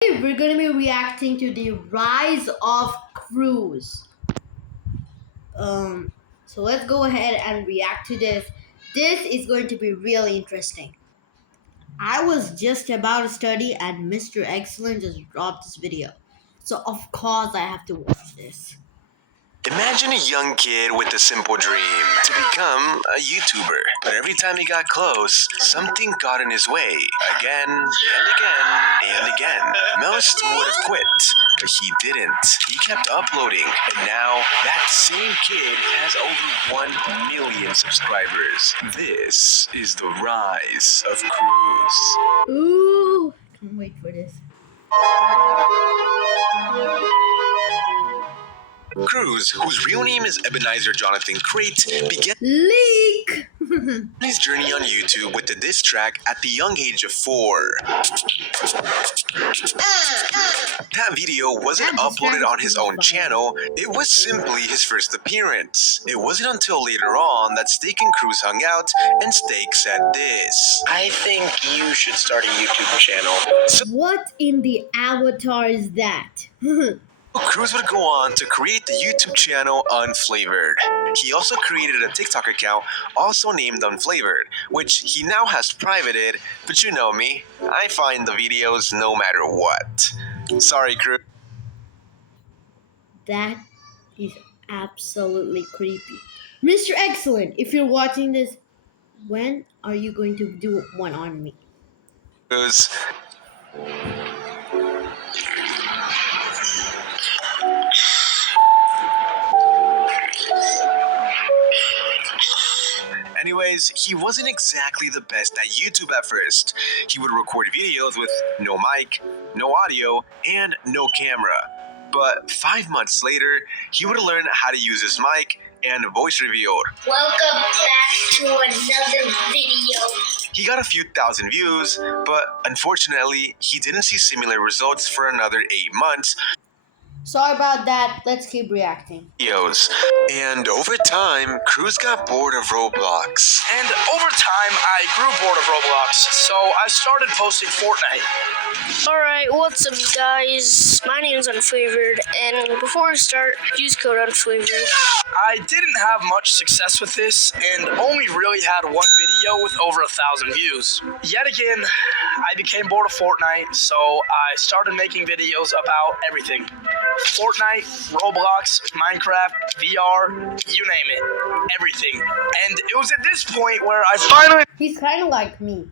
We're going to be reacting to the rise of Cruz. So let's go ahead and react to this. This is going to be really interesting. I was just about to study and Mr. Excellent just dropped this video. So of course I have to watch this. Imagine a young kid with a simple dream to become a YouTuber. But every time he got close, something got in his way. Again and again and again. Most would have quit, but he didn't. He kept uploading, and now that same kid has over 1 million subscribers. This is the rise of Cruz. Ooh, can't wait for this. Cruz, whose real name is Ebenezer Jonathan Crate, began Leak! his journey on YouTube with the diss track at the young age of 4. That video wasn't uploaded on his own channel, it was simply his first appearance. It wasn't until later on that Steak and Cruz hung out, and Steak said this: I think you should start a YouTube channel. What in the avatar is that? Cruz would go on to create the YouTube channel Unflavored. He also created a TikTok account also named Unflavored, which he now has privated, but you know me, I find the videos no matter what. Sorry, Cruz. That is absolutely creepy. Mr. Excellent, if you're watching this, when are you going to do one on me? Anyways, he wasn't exactly the best at YouTube at first. He would record videos with no mic, no audio, and no camera. But 5 months later, he would learn how to use his mic and voice revealed. Welcome back to another video. He got a few thousand views, but unfortunately, he didn't see similar results for another 8 months. Sorry about that. Let's keep reacting. Videos. And over time, Cruz got bored of Roblox. And over time, I grew bored of Roblox, so I started posting Fortnite. Alright, what's up guys? My name is Unflavored, and before we start, use code Unflavored. I didn't have much success with this, and only really had one video with over 1,000 views. Yet again, I became bored of Fortnite, so I started making videos about everything. Fortnite, Roblox, Minecraft, VR, you name it. Everything. And it was at this point where I finally He's kind of like me.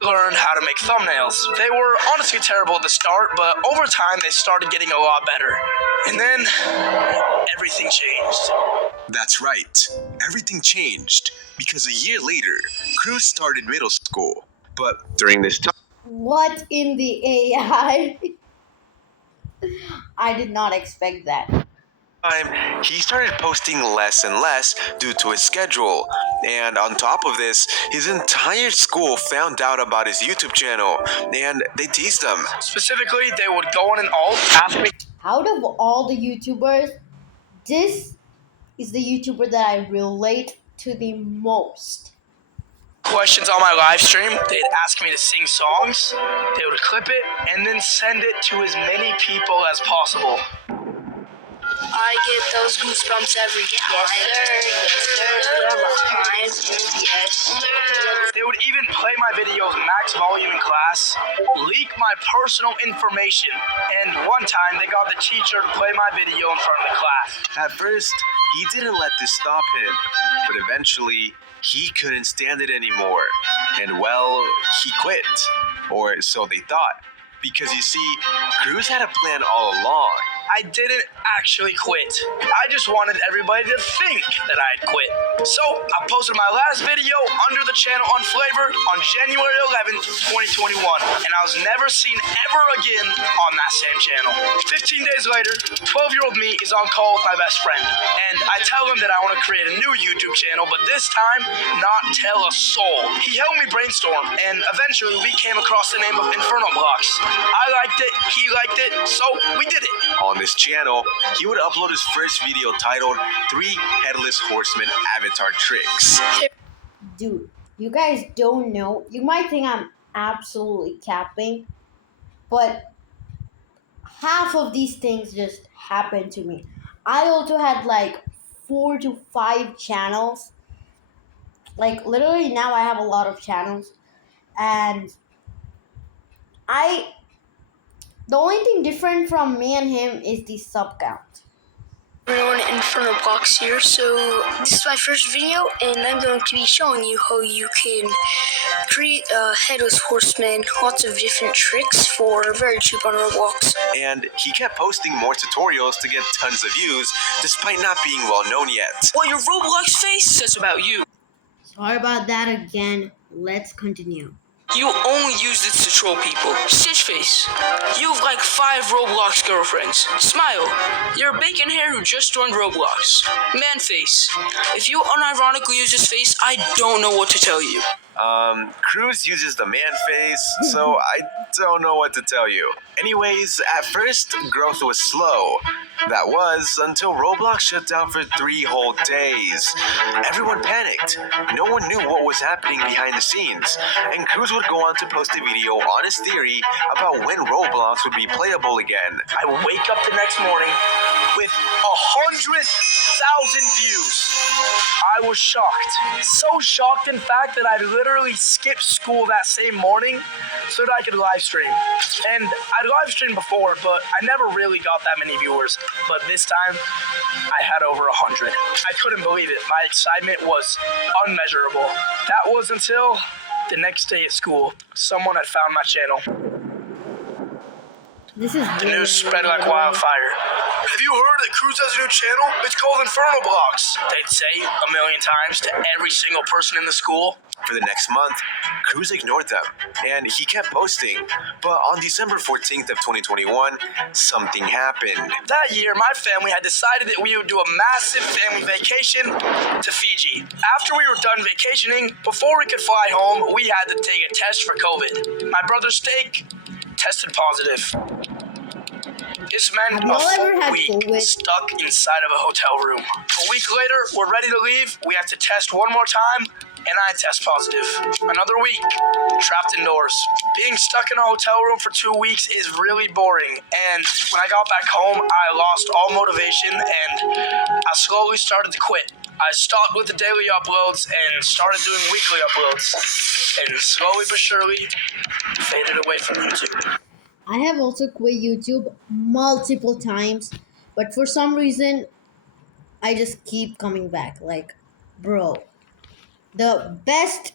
learned how to make thumbnails. They were honestly terrible at the start, but over time they started getting a lot better. And then everything changed. That's right. Everything changed because a year later, Cruz started middle school. But during this What in the AI? I did not expect that. time, he started posting less and less due to his schedule. And on top of this, his entire school found out about his YouTube channel, and they teased him. Specifically, they would go on an alt, ask me Out of all the YouTubers, this is the YouTuber that I relate to the most. questions on my live stream. They'd ask me to sing songs. They would clip it and then send it to as many people as possible. I get those goosebumps every time. Yes, sir. They would even play my videos max volume in class, leak my personal information, and one time they got the teacher to play my video in front of the class. At first, he didn't let this stop him, but eventually, he couldn't stand it anymore. And well, he quit. Or so they thought. Because you see, Cruz had a plan all along. I didn't actually quit. I just wanted everybody to think that I'd quit. So I posted my last video under the channel Unflavor on January 11th, 2021. And I was never seen ever again on that same channel. 15 days later, 12-year-old me is on call with my best friend. And I tell him that I want to create a new YouTube channel, but this time, not tell a soul. He helped me brainstorm, and eventually we came across the name of Inferno Blocks. I liked it, he liked it, so we did it. On this channel, he would upload his first video titled 3 Headless Horseman Avatar Tricks. Dude, you guys don't know. You might think I'm absolutely capping, but half of these things just happened to me. I also had like 4 to 5 channels. Like literally now I have a lot of channels, and I the only thing different from me and him is the sub count. Everyone, Inferno Box here. So this is my first video, and I'm going to be showing you how you can create a headless horseman, lots of different tricks for very cheap on Roblox. And he kept posting more tutorials to get tons of views, despite not being well known yet. What your Roblox face says about you. Sorry about that again. Let's continue. You only use this to troll people. Stitch face. You have like 5 Roblox girlfriends. Smile. You're a bacon hair who just joined Roblox. Man face. If you unironically use this face, I don't know what to tell you. Cruz uses the man face, so I don't know what to tell you. Anyways, at first, growth was slow. That was until Roblox shut down for 3 whole days. Everyone panicked. No one knew what was happening behind the scenes, and Cruz would go on to post a video on his theory about when Roblox would be playable again. I wake up the next morning with 100,000 views. I was shocked. So shocked, in fact, that I literally skipped school that same morning so that I could live stream. And I'd live streamed before, but I never really got that many viewers. But this time, I had over 100. I couldn't believe it. My excitement was unmeasurable. That was until the next day at school. Someone had found my channel. This is The news spread like wildfire. Have you heard that Cruz has a new channel? It's called Inferno Blocks. They'd say a million times to every single person in the school. For the next month, Cruz ignored them, and he kept posting. But on December 14th of 2021, something happened. That year, my family had decided that we would do a massive family vacation to Fiji. After we were done vacationing, before we could fly home, we had to take a test for COVID. My brother Steak tested positive. This meant Have y'all a ever full had week COVID? stuck inside of a hotel room. A week later, we're ready to leave. We have to test one more time, and I test positive. Another week, trapped indoors. Being stuck in a hotel room for 2 weeks is really boring, and when I got back home, I lost all motivation, and I slowly started to quit. I stopped with the daily uploads and started doing weekly uploads, and slowly but surely faded away from YouTube. I have also quit YouTube multiple times, but for some reason, I just keep coming back. Like, bro, the best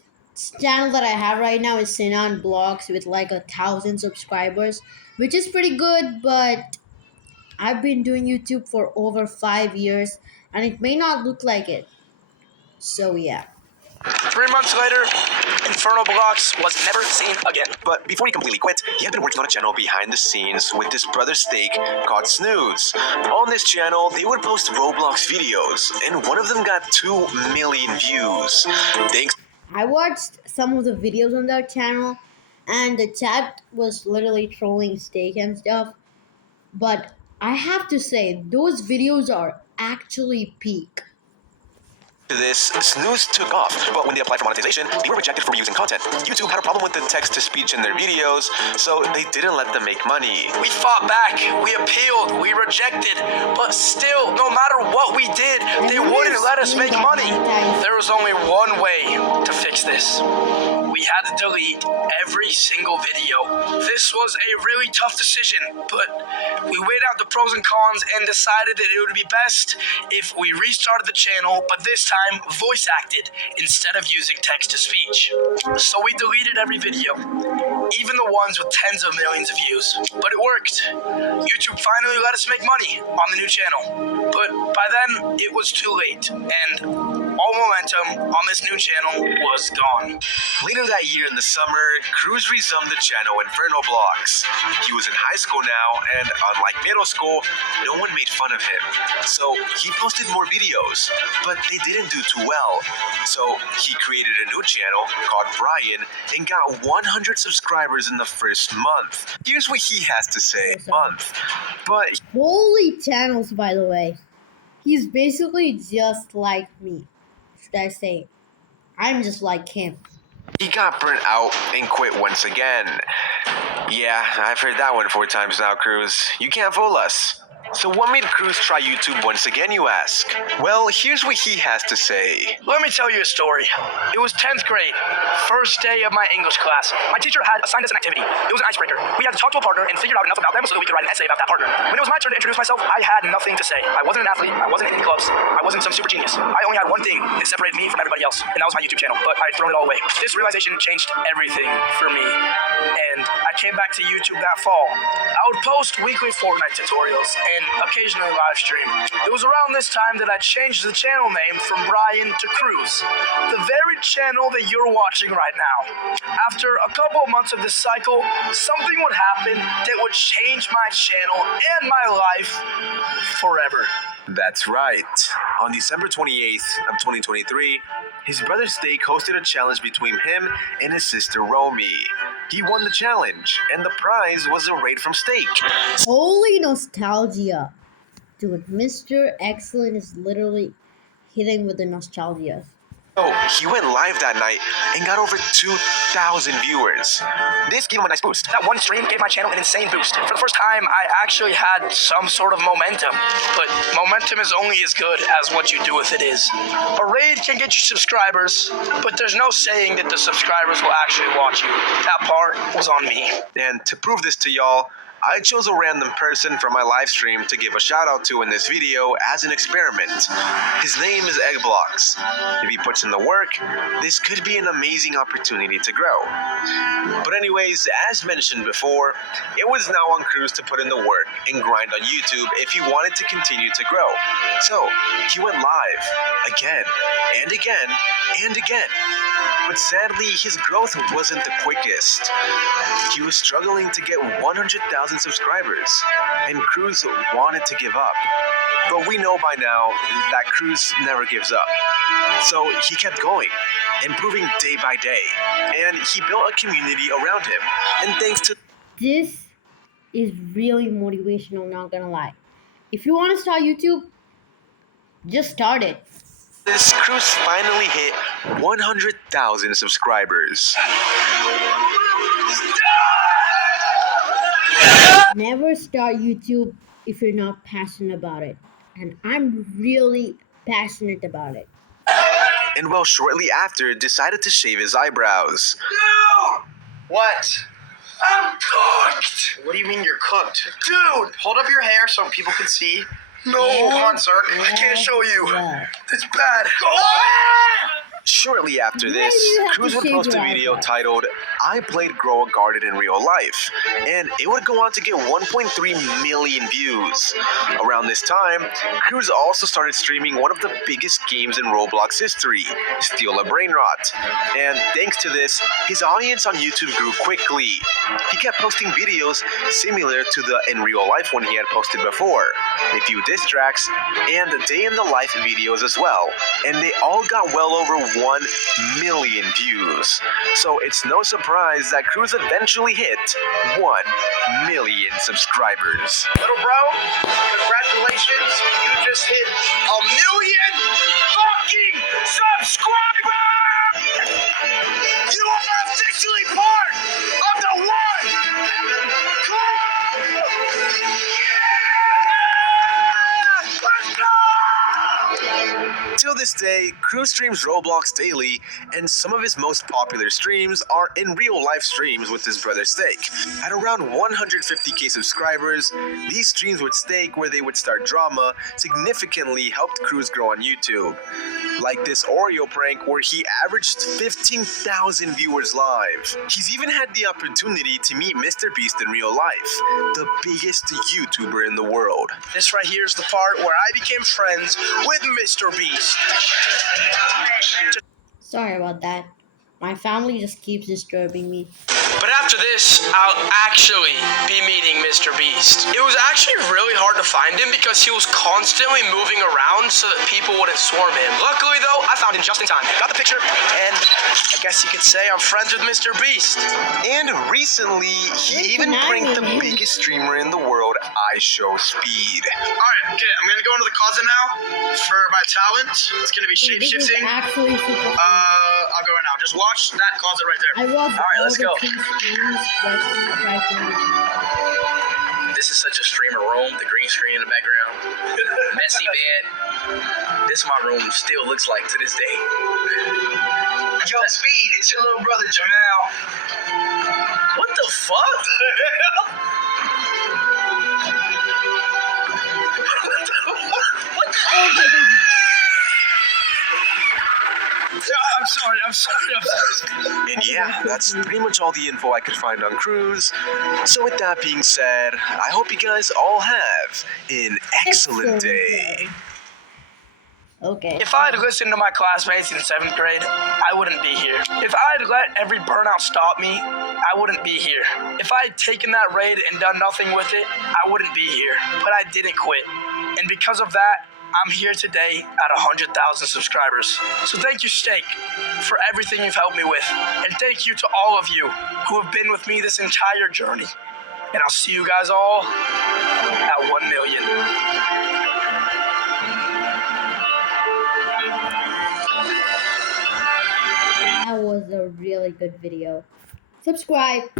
channel that I have right now is Sinan Blogs with like 1,000 subscribers, which is pretty good, but I've been doing YouTube for over 5 years, and it may not look like it. So, yeah. 3 months later, Inferno Blocks was never seen again. But before he completely quit, he had been working on a channel behind the scenes with his brother Steak called Snooze. On this channel, they would post Roblox videos, and one of them got 2 million views. Thanks I watched some of the videos on that channel, and the chat was literally trolling Steak and stuff. But I have to say, those videos are actually peak. to this, Snooze took off, but when they applied for monetization, they were rejected for reusing content. YouTube had a problem with the text-to-speech in their videos, so they didn't let them make money. We fought back, we appealed, we rejected, but still, no matter what we did, they wouldn't let us make money. There was only one way to fix this. We had to delete every single video. This was a really tough decision, but we weighed out the pros and cons and decided that it would be best if we restarted the channel, but this time voice acted instead of using text to speech. So we deleted every video, even the ones with tens of millions of views. But it worked. YouTube finally let us make money on the new channel. But by then, it was too late, and all momentum on this new channel was gone. Later that year in the summer, Cruz resumed the channel Inferno Blocks. He was in high school now, and unlike middle school, no one made fun of him. So he posted more videos, but they didn't do too well. So he created a new channel called Brian and got 100 subscribers in the first month. Here's what he has to say. Month. But Holy channels, by the way. He's basically just like me. Should I say? I'm just like him. he got burnt out and quit once again. Yeah, I've heard that one 4 times now, Cruz. You can't fool us. So what made Cruz try YouTube once again, you ask? Well, here's what he has to say. Let me tell you a story. It was 10th grade, first day of my English class. My teacher had assigned us an activity. It was an icebreaker. We had to talk to a partner and figure out enough about them so that we could write an essay about that partner. When it was my turn to introduce myself, I had nothing to say. I wasn't an athlete. I wasn't in any clubs. I wasn't some super genius. I only had one thing that separated me from everybody else, and that was my YouTube channel. But I had thrown it all away. This realization changed everything for me, and I came back to YouTube that fall. I would post weekly Fortnite tutorials and occasionally live stream. It was around this time that I changed the channel name from Brian to Cruz, the very channel that you're watching right now. After a couple of months of this cycle, something would happen that would change my channel and my life forever. That's right. On December 28th of 2023, his brother Steak hosted a challenge between him and his sister Romy. He won the challenge, and the prize was a raid from Steak. Holy nostalgia. Dude, Mr. Excellent is literally hitting with the nostalgia. So he went live that night and got over 2,000 viewers. This gave him a nice boost. That one stream gave my channel an insane boost. For the first time, I actually had some sort of momentum. But momentum is only as good as what you do with it is. A raid can get you subscribers, but there's no saying that the subscribers will actually watch you. That part was on me. And to prove this to y'all, I chose a random person from my live stream to give a shout out to in this video as an experiment. His name is Eggblocks. If he puts in the work, this could be an amazing opportunity to grow. But anyways, as mentioned before, it was now on Cruz to put in the work and grind on YouTube if he wanted to continue to grow. So he went live again and again and again. But sadly, his growth wasn't the quickest. He was struggling to get 100,000 subscribers, and Cruz wanted to give up. But we know by now that Cruz never gives up. So he kept going, improving day by day, and he built a community around him. And thanks to This is really motivational, not gonna lie. If you want to start YouTube, just start it. this, Cruz finally hit 100,000 subscribers. Never start YouTube if you're not passionate about it. And I'm really passionate about it. And well, shortly after, decided to shave his eyebrows. No! What? I'm cooked! What do you mean you're cooked? Dude, hold up your hair so people can see. No, come on, sir. I can't show you. Yeah. It's bad. Shortly after Why this, do you have Cruz to would shave post a your video eyebrows? titled, I Played Grow a Garden in Real Life, and it would go on to get 1.3 million views. Around this time, Cruz also started streaming one of the biggest games in Roblox history, Steal a Brain Rot. And thanks to this, his audience on YouTube grew quickly. He kept posting videos similar to the in real life one he had posted before, a few diss tracks, and day in the life videos as well, and they all got well over 1 million views. So it's no surprise that Cruz eventually hit 1 million subscribers. Little bro, congratulations. You just hit 1,000,000 fucking subscribers! You are officially part of the one club! Yeah! Let's go! Till this day, Cruz streams Roblox daily, and some of his most popular streams are in real life streams with his brother Steak. At around 150k subscribers, these streams with Steak, where they would start drama, significantly helped Cruz grow on YouTube. Like this Oreo prank where he averaged 15,000 viewers live. He's even had the opportunity to meet Mr. Beast in real life, the biggest YouTuber in the world. This right here is the part where I became friends with Mr. Beast. Sorry about that. My family just keeps disturbing me. But after this, I'll actually be meeting Mr. Beast. It was actually really hard to find him because he was constantly moving around so that people wouldn't swarm him. Luckily though, I found him just in time. Got the picture, and I guess you could say I'm friends with Mr. Beast. And recently, he even pranked the biggest streamer in the world, I Show Speed. Alright, okay, I'm gonna go into the closet now for my talent. It's gonna be This is shape-shifting. actually super fun. I'll go right now. Just watch that closet right there. I love All right, all let's the go. two screens that you tried to reach. This is such a streamer room. The green screen in the background. Messy bed. This my room still looks like to this day. Yo, Speed, it's your little brother Jamal. What the fuck? What the? Oh my god. I'm sorry. And yeah, that's pretty much all the info I could find on Cruz. So with that being said, I hope you guys all have an excellent day. Okay. If I had listened to my classmates in 7th grade, I wouldn't be here. If I had let every burnout stop me, I wouldn't be here. If I had taken that raid and done nothing with it, I wouldn't be here. But I didn't quit. And because of that, I'm here today at 100,000 subscribers. So thank you, Steak, for everything you've helped me with. And thank you to all of you who have been with me this entire journey. And I'll see you guys all at 1 million. That was a really good video. Subscribe.